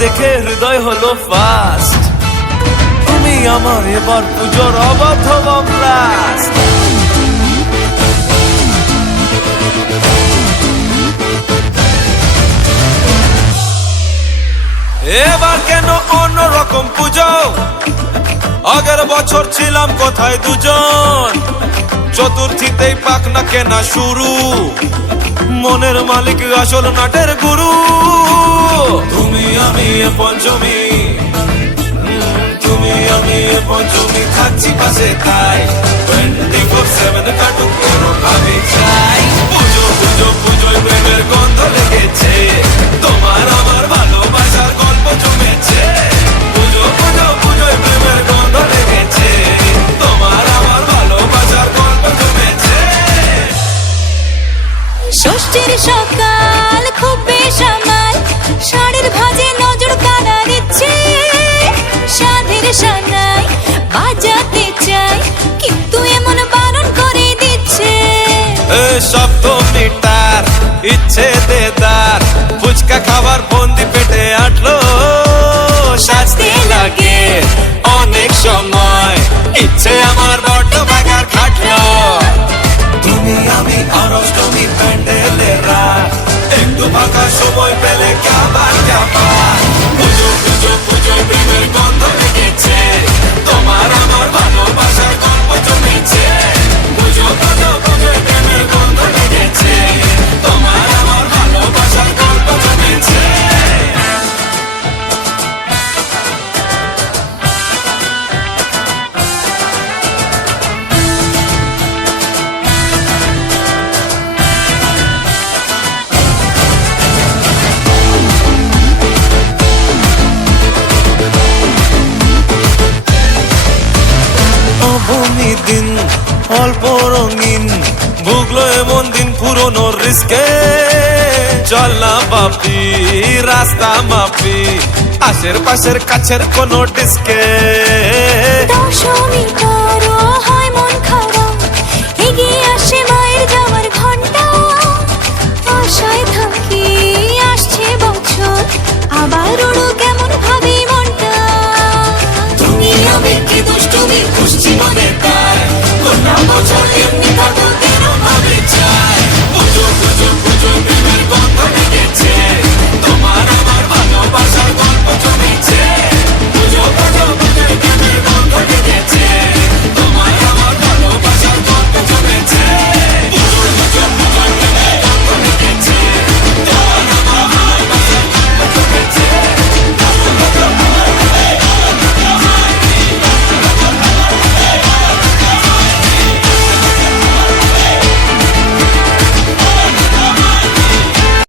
দেখে হৃদয় হলো ফাস্ট তুমি আমার এবার পুজোর অবাধ এবার কেন অন্যরকম পুজো? আগের বছর ছিলাম কোথায় দুজন? চতুর্থীতেই পাক না কেনা শুরু। মনের মালিক আসল নাটের গুরু। তুমি আমি পঞ্চমী। তুমি, আমি পঞ্চমী থাকছি পাশে, তাই টোয়েন্টি ফোর সেভেন কাটুক কোনো ভাবে চাই। পুজো পুজো, পুজোয় প্রেমের গন্ধ লেগেছে। তোমার আমার ভালোবাসার গল্প জমেছে। পুজো পুজো, পুজোয় প্রেমের গন্ধ লেগেছে। তোমার আমার ভালোবাসার গল্প জমেছে। ষষ্ঠীর সকাল খুব বেসামাল শাড়ির ভাজে নজর কানা অল্প রঙিন ভুগলো এমন দিন পুরনো রিস্কে। চল না বাপি রাস্তা মাপি, আশের পাশের কাছের কোনো ডিস্কে। দশমী তো